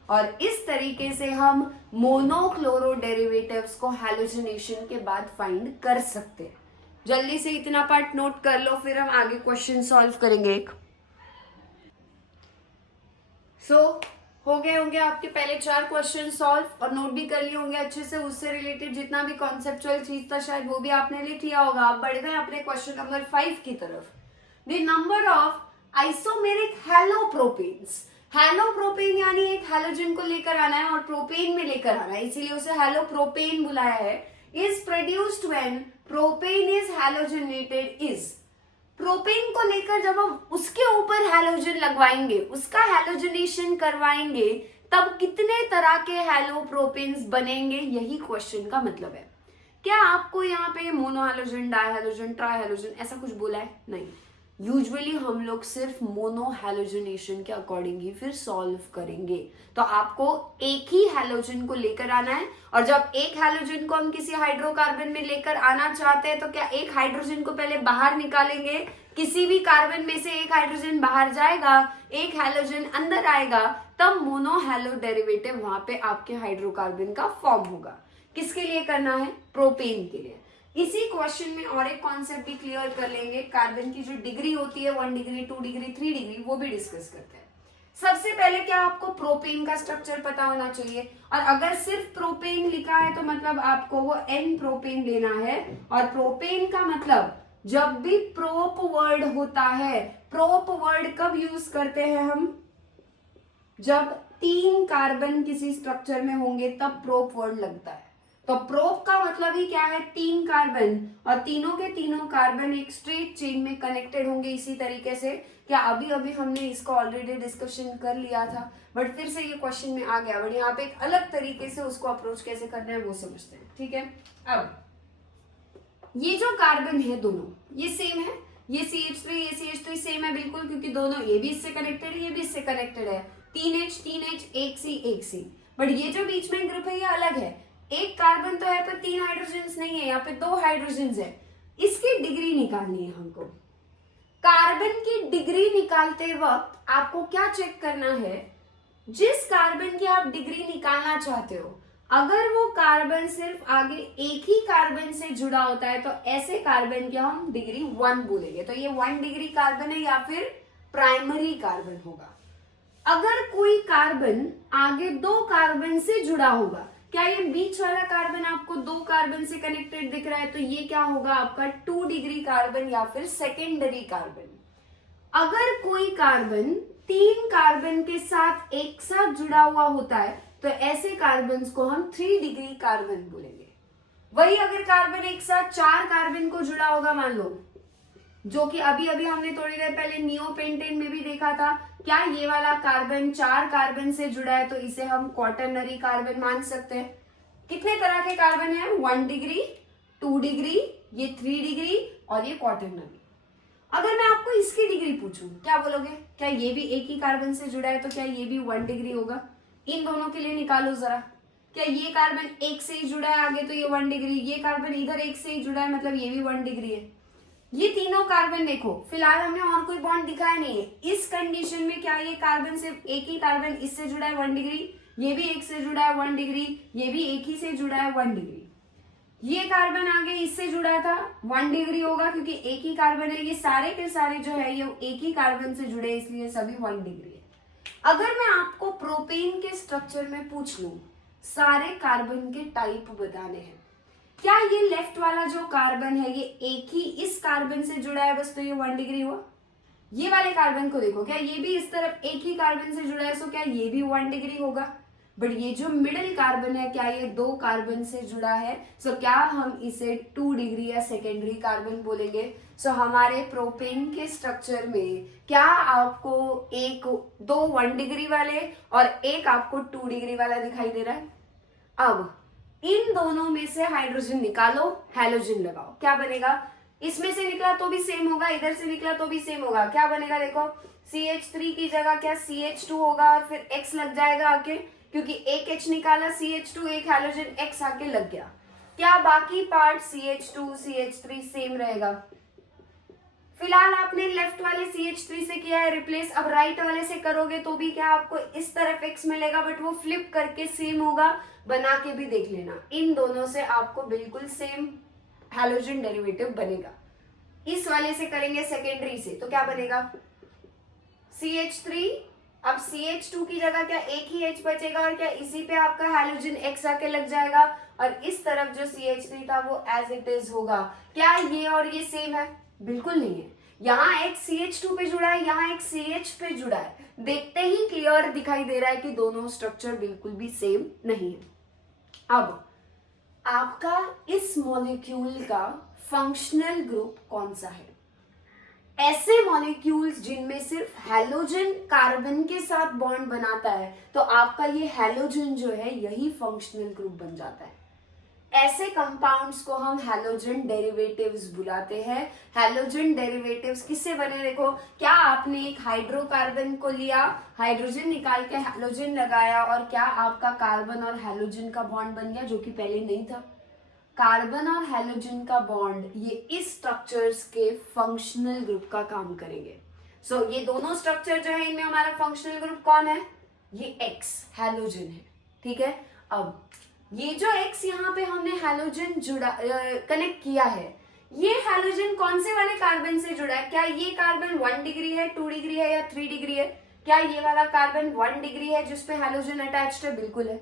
और इस तरीके से हम मोनोक्लोरो डेरिवेटिव्स को हैलोजनेशन के बाद फाइंड कर सकते हैं। जल्दी से इतना पार्ट नोट कर लो, फिर हम आगे क्वेश्चन सॉल्व करेंगे एक। हो गए होंगे आपके पहले 4 क्वेश्चन सॉल्व और नोट भी कर लिए होंगे अच्छे से। उससे रिलेटेड जितना भी कॉन्सेप्चुअल चीज था शायद वो भी आपने लिख लिया होगा। आप बढ़ गए अपने क्वेश्चन नंबर 5 की तरफ। The number of isomeric halopropanes. Halopropane यानी एक हैलोजन को लेकर आना है और प्रोपेन में लेकर आना है, इसीलिए उसे हेलोप्रोपेन बुलाया है। Is produced when propane is halogenated is. Propane को लेकर जब हम उसके ऊपर हैलोजन लगवाएंगे, उसका हैलोजनेशन करवाएंगे, तब कितने तरह के हैलोप्रोपेन्स बनेंगे, यही क्वेश्चन का मतलब है। क्या आपको यहाँ पे मोनोहैलोजन, डायहैलोजन, ट्राइहैलोजन ऐसा कुछ बोला है? नहीं। यूजुअली हम लोग सिर्फ मोनोहैलोजनेशन के अकॉर्डिंग ही फिर सॉल्व करेंगे। तो आपको एक ही हैलोजन को लेकर आना है, और जब एक हैलोजन को हम किसी हाइड्रोकार्बन में लेकर आना चाहते हैं तो क्या एक हाइड्रोजन को पहले बाहर निकालेंगे, किसी भी कार्बन में से एक हाइड्रोजन बाहर जाएगा, एक हैलोजन अंदर आएगा, तब मोनोहैलो डेरिवेटिव वहां पे आपके हाइड्रोकार्बन का फॉर्म होगा। किसके लिए करना है? प्रोपेन के लिए। इसी क्वेश्चन में और एक कॉन्सेप्ट भी क्लियर कर लेंगे। कार्बन की जो डिग्री होती है 1 डिग्री, 2 डिग्री, 3 डिग्री, वो भी डिस्कस करते हैं। सबसे पहले क्या आपको प्रोपेन का स्ट्रक्चर पता होना चाहिए, और अगर सिर्फ प्रोपेन लिखा है तो मतलब आपको वो N प्रोपेन लेना है। और प्रोपेन का मतलब जब भी प्रोप वर्ड होता है, प्रोप वर्ड कब यूज करते हैं हम? जब 3 कार्बन किसी स्ट्रक्चर में होंगे तब प्रोप वर्ड लगता है। तो प्रोप का मतलब ही क्या है? 3 कार्बन, और तीनों के तीनों कार्बन एक स्ट्रेट चेन में कनेक्टेड होंगे इसी तरीके से। क्या अभी अभी हमने इसको ऑलरेडी डिस्कशन कर लिया था, बट फिर से ये क्वेश्चन में आ गया, बट यहाँ पे एक अलग तरीके से उसको अप्रोच कैसे करना है वो समझते हैं। ठीक है, अब ये जो कार्बन है दोनों ये सेम है, ये CH3 ये CH3 सेम है बिल्कुल, क्योंकि दोनों ये भी इससे कनेक्टेड है, ये भी इससे कनेक्टेड है। 3H 3H, एक C। बट ये जो बीच में ग्रुप है ये अलग है। एक कार्बन तो है पर 3 हाइड्रोजन नहीं है, यहाँ पे 2 हाइड्रोजन है। इसकी डिग्री निकालनी है हमको। कार्बन की डिग्री निकालते वक्त आपको क्या चेक करना है? जिस कार्बन की आप डिग्री निकालना चाहते हो, अगर वो कार्बन सिर्फ आगे एक ही कार्बन से जुड़ा होता है तो ऐसे कार्बन की हम डिग्री 1 बोलेंगे। तो ये 1 डिग्री कार्बन है या फिर प्राइमरी कार्बन होगा। अगर कोई कार्बन आगे 2 कार्बन से जुड़ा होगा, क्या ये बीच वाला कार्बन आपको 2 कार्बन से कनेक्टेड दिख रहा है, तो ये क्या होगा आपका 2 डिग्री कार्बन या फिर सेकेंडरी कार्बन। अगर कोई कार्बन 3 कार्बन के साथ एक साथ जुड़ा हुआ होता है तो ऐसे कार्बन को हम 3 डिग्री कार्बन बोलेंगे। वही अगर कार्बन एक साथ 4 कार्बन को जुड़ा होगा, मान लो, जो कि अभी अभी हमने थोड़ी देर पहले नियोपेंटेन में भी देखा था, क्या ये वाला कार्बन 4 कार्बन से जुड़ा है तो इसे हम क्वाटरनरी कार्बन मान सकते हैं। कितने तरह के कार्बन है? 1 डिग्री, 2 डिग्री, ये 3 डिग्री और ये क्वाटरनरी। अगर मैं आपको इसकी डिग्री पूछूं, क्या बोलोगे? क्या ये भी एक ही कार्बन से जुड़ा है तो क्या ये भी 1 डिग्री होगा? इन दोनों के लिए निकालो जरा। क्या ये कार्बन एक से ही जुड़ा है आगे तो ये 1 डिग्री, ये कार्बन इधर एक से ही जुड़ा है मतलब ये भी 1 डिग्री है। ये तीनों कार्बन देखो, फिलहाल हमने और कोई बॉन्ड दिखाया नहीं है। इस कंडीशन में क्या ये कार्बन सिर्फ एक ही कार्बन इससे जुड़ा है 1 डिग्री, ये भी एक से जुड़ा है 1 डिग्री, ये भी एक ही से जुड़ा है 1 डिग्री। ये कार्बन आगे इससे जुड़ा था 1 डिग्री होगा क्योंकि एक ही कार्बन है। ये सारे के सारे जो है ये एक ही कार्बन से जुड़े इसलिए सभी 1 डिग्री है। अगर मैं आपको प्रोपेन के स्ट्रक्चर में पूछ लूं सारे कार्बन के टाइप बताने हैं, क्या ये लेफ्ट वाला जो कार्बन है ये एक ही इस कार्बन से जुड़ा है बस, तो ये 1 डिग्री हुआ। ये वाले कार्बन को देखो, क्या ये भी इस तरफ एक ही कार्बन से जुड़ा है, सो क्या ये भी 1 डिग्री होगा। बट ये जो मिडिल कार्बन है क्या ये 2 कार्बन से जुड़ा है, सो क्या हम इसे 2 डिग्री या सेकेंडरी कार्बन बोलेंगे। सो हमारे प्रोपेन के स्ट्रक्चर में क्या आपको एक 2 1 डिग्री वाले और एक आपको 2 डिग्री वाला दिखाई दे रहा है। अब इन दोनों में से हाइड्रोजन निकालो, हैलोजन लगाओ, क्या बनेगा। इसमें से निकला तो भी सेम होगा, इधर से निकला तो भी सेम होगा। क्या बनेगा देखो, CH3 की जगह क्या CH2 होगा और फिर X लग जाएगा आके, क्योंकि एक H निकाला CH2, एक हैलोजन X आके लग गया। क्या बाकी पार्ट CH2 CH3 सेम रहेगा। फिलहाल आपने लेफ्ट वाले CH3 से किया है रिप्लेस, अब राइट वाले से करोगे तो भी क्या आपको इस तरफ X मिलेगा, बट वो फ्लिप करके सेम होगा। बना के भी देख लेना, इन दोनों से आपको बिल्कुल सेम हैलोजन डेरिवेटिव बनेगा। इस वाले से करेंगे सेकेंडरी से तो क्या बनेगा CH3, अब CH2 की जगह क्या एक ही H बचेगा और क्या इसी पे आपका हैलोजन X आके लग जाएगा और इस तरफ जो CH3 था वो एज इट इज होगा। क्या ये और ये सेम है, बिल्कुल नहीं है। यहाँ एक CH2 पे जुड़ा है, यहाँ एक CH पे जुड़ा है, देखते ही क्लियर दिखाई दे रहा है कि दोनों स्ट्रक्चर बिल्कुल भी सेम नहीं है। अब आपका इस मॉलिक्यूल का फंक्शनल ग्रुप कौन सा है। ऐसे मॉलिक्यूल्स जिनमें सिर्फ हैलोजन कार्बन के साथ बॉन्ड बनाता है तो आपका ये हैलोजन जो है यही फंक्शनल ग्रुप बन जाता है। ऐसे कंपाउंड्स को हम हैलोजन डेरिवेटिव्स बुलाते हैं। हैलोजन डेरिवेटिव्स किससे बने देखो, क्या आपने एक हाइड्रोकार्बन को लिया, हाइड्रोजन निकाल के हैलोजन लगाया और क्या आपका कार्बन और हैलोजन का बॉन्ड बन गया, जो कि पहले नहीं था। कार्बन और हैलोजन का बॉन्ड ये इस स्ट्रक्चर्स के फंक्शनल ग्रुप का काम करेंगे। सो ये दोनों स्ट्रक्चर जो है इनमें हमारा फंक्शनल ग्रुप कौन है, ये X हैलोजन है, ठीक है। अब ये जो X यहाँ पे हमने हैलोजन जुड़ा कनेक्ट किया है, ये हैलोजन कौन से वाले कार्बन से जुड़ा है। क्या ये कार्बन 1 डिग्री है, 2 डिग्री है या 3 डिग्री है। क्या ये वाला कार्बन 1 डिग्री है जिसपे हैलोजन अटैच्ड है, बिल्कुल है।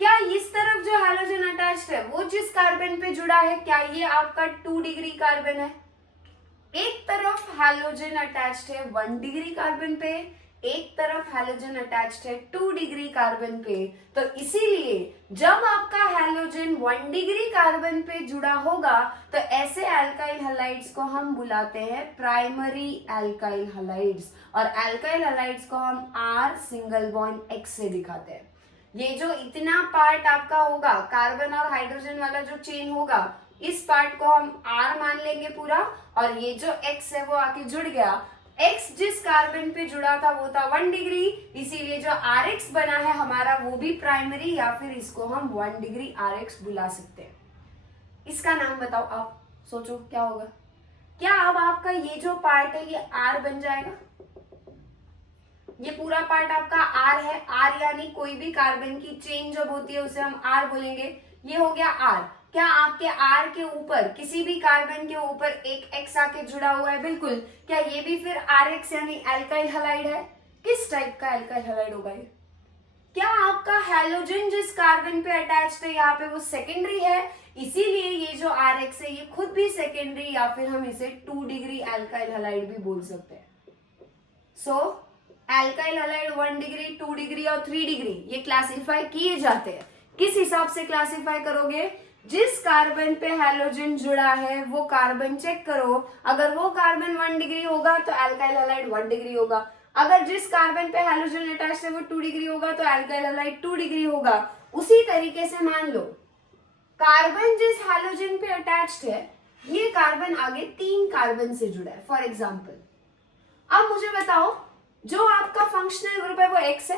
क्या इस तरफ जो हैलोजन अटैच्ड है वो जिस कार्बन पे जुड़ा है, क्या ये आपका 2 डिग्री कार्बन है। एक तरफ हैलोजन अटैच्ड है 1 डिग्री कार्बन पे, एक तरफ हैलोजन अटैच्ड है 2 डिग्री कार्बन पे। तो इसीलिए जब आपका हैलोजन 1 डिग्री कार्बन पे जुड़ा होगा तो ऐसे एल्काइल हैलाइड्स को हम बुलाते हैं प्राइमरी एल्काइल हैलाइड्स, और एल्काइल हैलाइड्स को हम R सिंगल बॉन्ड X से दिखाते हैं। ये जो इतना पार्ट आपका होगा कार्बन और हाइड्रोजन वाला जो चेन होगा, इस पार्ट को हम R मान लेंगे पूरा, और ये जो X है वो आके जुड़ गया। X जिस कार्बन पे जुड़ा था वो था 1 डिग्री, इसीलिए जो RX बना है हमारा वो भी प्राइमरी, या फिर इसको हम 1 डिग्री RX बुला सकते हैं। इसका नाम बताओ, आप सोचो क्या होगा। क्या अब आपका ये जो पार्ट है ये R बन जाएगा, ये पूरा पार्ट आपका R है। R यानी कोई भी कार्बन की चेन जब होती है उसे हम R बोलेंगे। ये हो गया R। क्या आपके R के ऊपर किसी भी कार्बन के ऊपर एक X आके जुड़ा हुआ है, बिल्कुल। क्या ये भी फिर RX यानी एल्काइल हैलाइड है। किस टाइप का एल्काइल हैलाइड होगा ये। क्या आपका हैलोजन जिस कार्बन पे अटैच्ड है यहाँ पे वो सेकेंडरी है, इसीलिए ये जो RX है ये खुद भी सेकेंडरी, या फिर हम इसे 2 डिग्री एल्काइल हैलाइड भी बोल सकते हैं। सो एल्काइल हैलाइड 1 डिग्री, 2 डिग्री और 3 डिग्री ये क्लासिफाई किए जाते हैं। किस हिसाब से क्लासिफाई करोगे, जिस कार्बन पे हैलोजन जुड़ा है वो कार्बन चेक करो, अगर वो कार्बन 1 डिग्री होगा तो एल्काइल हैलाइड 1 डिग्री होगा, अगर जिस कार्बन पे हैलोजन अटैच्ड है वो 2 डिग्री होगा तो एल्काइल हैलाइड 2 डिग्री होगा। उसी तरीके से मान लो कार्बन जिस हैलोजन पे अटैच्ड है ये कार्बन आगे 3 कार्बन से जुड़ा है फॉर एग्जाम्पल। अब मुझे बताओ जो आपका फंक्शनल ग्रुप है वो X है,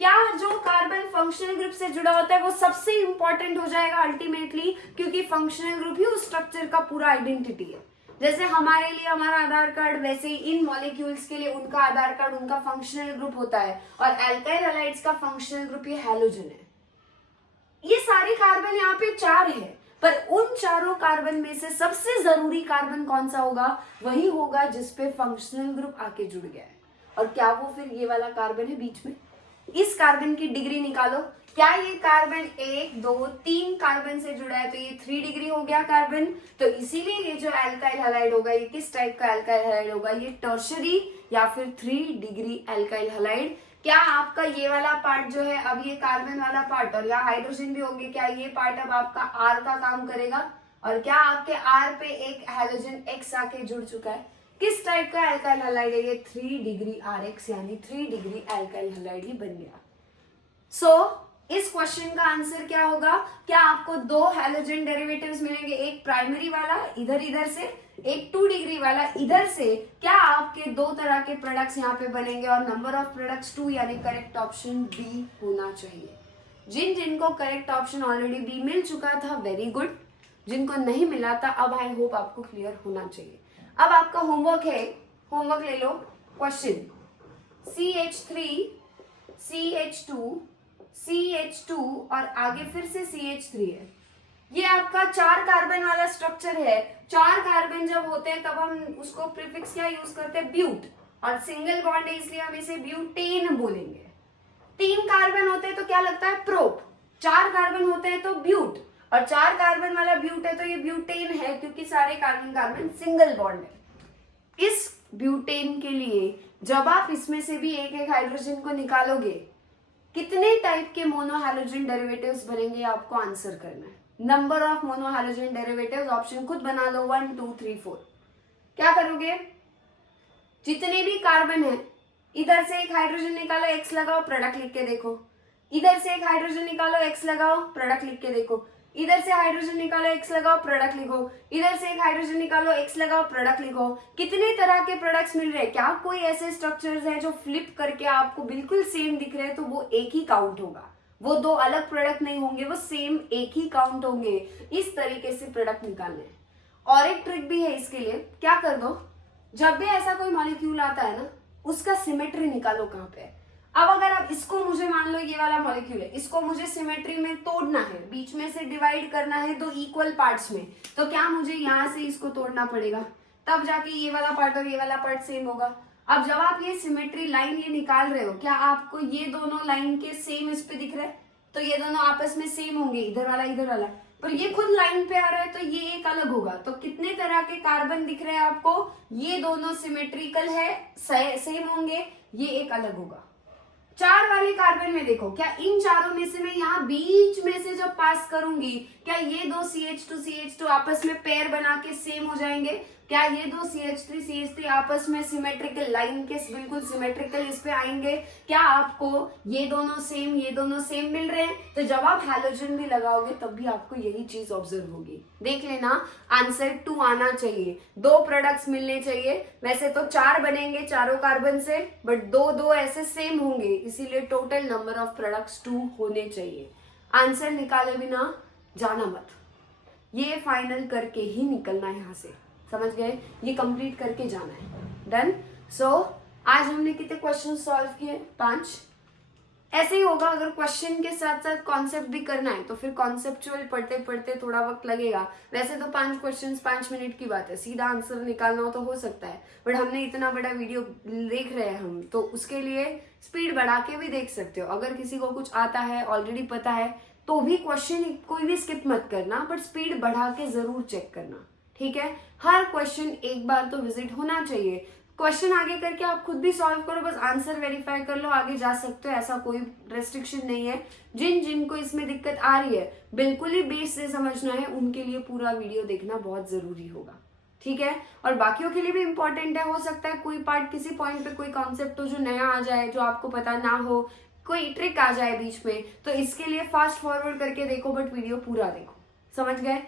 क्या जो कार्बन फंक्शनल ग्रुप से जुड़ा होता है वो सबसे इंपॉर्टेंट हो जाएगा अल्टीमेटली, क्योंकि फंक्शनल ग्रुप ही उस स्ट्रक्चर का पूरा आइडेंटिटी है। जैसे हमारे लिए हमारा आधार कार्ड, वैसे ही इन मॉलिक्यूल्स के लिए उनका आधार कार्ड, उनका फंक्शनल ग्रुप होता है। और एल्काइल हैलाइड्स का फंक्शनल ग्रुप ये हैलोजन है। ये सारे कार्बन यहाँ पे 4 है, पर उन चारों कार्बन में से सबसे जरूरी कार्बन कौन सा होगा? वही होगा जिसपे फंक्शनल ग्रुप आके जुड़ गया है। और क्या वो फिर ये वाला कार्बन है बीच में? इस कार्बन की डिग्री निकालो। क्या ये कार्बन 1, 2, 3 कार्बन से जुड़ा है? तो ये 3 डिग्री हो गया कार्बन। तो इसीलिए ये जो एल्काइल हैलाइड होगा, ये किस टाइप का एल्काइल हैलाइड होगा? ये टर्शरी या फिर 3 डिग्री एल्काइल हैलाइड। क्या आपका ये वाला पार्ट जो है, अब ये कार्बन वाला पार्ट और यहाँ हाइड्रोजन भी होंगे, क्या ये पार्ट अब आपका R का काम करेगा? और क्या आपके R पे एक हैलोजन X आके जुड़ चुका है? किस टाइप का एल्काइल हैलाइड है ये? 3 डिग्री RX यानी 3 डिग्री एल्काइल हैलाइड ही बन गया। इस क्वेश्चन का आंसर क्या होगा? क्या आपको 2 हैलोजन डेरिवेटिव्स मिलेंगे, एक प्राइमरी वाला इधर इधर से, एक 2 डिग्री वाला इधर से। क्या आपके 2 तरह के प्रोडक्ट्स यहाँ पे बनेंगे और नंबर ऑफ प्रोडक्ट्स 2 यानी करेक्ट ऑप्शन बी होना चाहिए। जिनको करेक्ट ऑप्शन ऑलरेडी बी मिल चुका था, वेरी गुड। जिनको नहीं मिला था, अब आई होप आपको क्लियर होना चाहिए। अब आपका होमवर्क है, होमवर्क ले लो। क्वेश्चन CH3, CH2, CH2 और आगे फिर से CH3 है। ये आपका 4 कार्बन वाला स्ट्रक्चर है। 4 कार्बन जब होते हैं तब हम उसको प्रीफिक्स क्या यूज करते हैं? ब्यूट। और सिंगल बॉन्ड है इसलिए हम इसे ब्यूटेन बोलेंगे। 3 कार्बन होते हैं तो क्या लगता है? प्रोप। 4 कार्बन होते हैं तो ब्यूट, और 4 कार्बन वाला ब्यूट है तो ये ब्यूटेन है, क्योंकि सारे कार्बन कार्बन सिंगल बॉन्ड है। इस ब्यूटेन के लिए जब आप इसमें से भी एक एक हाइड्रोजन को निकालोगे, कितने टाइप के मोनोहैलोजन डेरिवेटिव्स बनेंगे आपको आंसर करना है। नंबर ऑफ मोनोहैलोजन डेरिवेटिव्स ऑप्शन खुद बना लो, 1, 2, 3, 4। क्या करोगे? जितने भी कार्बन है, इधर से एक हाइड्रोजन निकालो, एक्स लगाओ, प्रोडक्ट लिख के देखो। इधर से एक हाइड्रोजन निकालो, एक्स लगाओ, प्रोडक्ट लिख के देखो। इधर से हाइड्रोजन निकालो, एक्स लगाओ, प्रोडक्ट लिखो। इधर से एक हाइड्रोजन निकालो, एक्स लगाओ, प्रोडक्ट लिखो। कितने तरह के प्रोडक्ट्स मिल रहे हैं? क्या कोई ऐसे स्ट्रक्चर्स हैं जो फ्लिप करके आपको बिल्कुल सेम दिख रहे हैं? तो वो एक ही काउंट होगा, वो 2 अलग प्रोडक्ट नहीं होंगे, वो सेम एक ही काउंट होंगे। इस तरीके से प्रोडक्ट निकालने हैं। और एक ट्रिक भी है इसके लिए, क्या कर दो, जब भी ऐसा कोई मॉलिक्यूल आता है ना, उसका सिमेट्री निकालो कहाँ पे है। अब अगर आप इसको, मुझे मान लो ये वाला मॉलिक्यूल है, इसको मुझे सिमेट्री में तोड़ना है, बीच में से डिवाइड करना है 2 इक्वल पार्ट्स में, तो क्या मुझे यहाँ से इसको तोड़ना पड़ेगा, तब जाके ये वाला पार्ट और ये वाला पार्ट सेम होगा। अब जब आप ये सिमेट्री लाइन ये निकाल रहे हो, क्या आपको ये दोनों लाइन के सेम इस पे दिख रहा है? तो ये दोनों आपस में सेम होंगे, इधर वाला इधर वाला, पर ये खुद लाइन पे आ रहा है तो ये एक अलग होगा। तो कितने तरह के कार्बन दिख रहे हैं आपको? ये दोनों सिमेट्रिकल है, सेम होंगे, ये एक अलग होगा। 4 वाले कार्बन में देखो, क्या इन चारों में से मैं यहाँ बीच में से जब पास करूंगी, क्या ये 2 CH2 आपस में पेयर बना के सेम हो जाएंगे? क्या ये 2 CH3 आपस में सिमेट्रिकल लाइन के बिल्कुल सिमेट्रिकल इस पे आएंगे? क्या आपको ये दोनों सेम मिल रहे हैं? तो जब आप हैलोजन भी लगाओगे तब भी आपको यही चीज ऑब्जर्व होगी। देख लेना, आंसर 2 आना चाहिए। 2 प्रोडक्ट्स मिलने चाहिए। वैसे तो 4 बनेंगे चारों कार्बन से, बट 2 ऐसे सेम होंगे, इसीलिए टोटल नंबर ऑफ प्रोडक्ट्स 2 होने चाहिए। आंसर निकाले बिना जाना मत, ये फाइनल करके ही निकलना है यहाँ से, समझ गए? ये कंप्लीट करके जाना है। डन। सो आज हमने कितने क्वेश्चन सॉल्व किए? 5। ऐसे ही होगा, अगर क्वेश्चन के साथ साथ कॉन्सेप्ट भी करना है तो फिर कॉन्सेप्चुअल पढ़ते पढ़ते थोड़ा वक्त लगेगा। वैसे तो 5 क्वेश्चन 5 मिनट की बात है, सीधा आंसर निकालना हो तो हो सकता है, बट हमने इतना बड़ा वीडियो देख रहे हैं हम, तो उसके लिए स्पीड बढ़ा के भी देख सकते हो। अगर किसी को कुछ आता है, ऑलरेडी पता है, तो भी क्वेश्चन कोई भी स्किप मत करना, बट स्पीड बढ़ा के जरूर चेक करना, ठीक है? हर क्वेश्चन एक बार तो विजिट होना चाहिए। क्वेश्चन आगे करके आप खुद भी सॉल्व करो, बस आंसर वेरीफाई कर लो, आगे जा सकते हो, ऐसा कोई रेस्ट्रिक्शन नहीं है। जिनको इसमें दिक्कत आ रही है, बिल्कुल ही बेस से समझना है, उनके लिए पूरा वीडियो देखना बहुत जरूरी होगा, ठीक है? और बाकियों के लिए भी इंपॉर्टेंट है। हो सकता है कोई पार्ट, किसी पॉइंट पे कोई कॉन्सेप्ट हो जो नया आ जाए, जो आपको पता ना हो, कोई ट्रिक आ जाए बीच में, तो इसके लिए फास्ट फॉरवर्ड करके देखो, बट वीडियो पूरा देखो, समझ गए?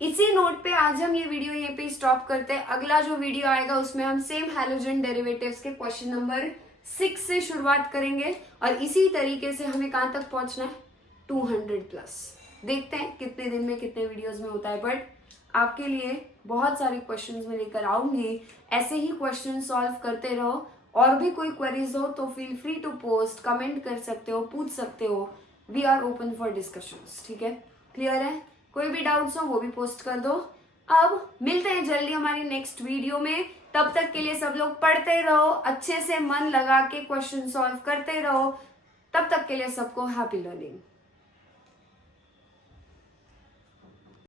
इसी नोट पे आज हम ये वीडियो यहीं पे स्टॉप करते हैं। अगला जो वीडियो आएगा उसमें हम सेम हैलोजन डेरिवेटिव्स के क्वेश्चन नंबर 6 से शुरुआत करेंगे, और इसी तरीके से हमें कहां तक पहुंचना है? 200+। देखते हैं कितने दिन में, कितने वीडियोस में होता है, बट आपके लिए बहुत सारे क्वेश्चंस मैं लेकर आऊंगी। ऐसे ही क्वेश्चन सॉल्व करते रहो। और भी कोई क्वेरीज हो तो feel free to post, comment कर सकते हो, पूछ सकते हो। We are open for discussions. ठीक है, क्लियर है? कोई भी डाउट्स हो वो भी पोस्ट कर दो। अब मिलते हैं जल्दी हमारी नेक्स्ट वीडियो में। तब तक के लिए सब लोग पढ़ते रहो, अच्छे से मन लगा के क्वेश्चन सॉल्व करते रहो। तब तक के लिए सबको हैप्पी लर्निंग।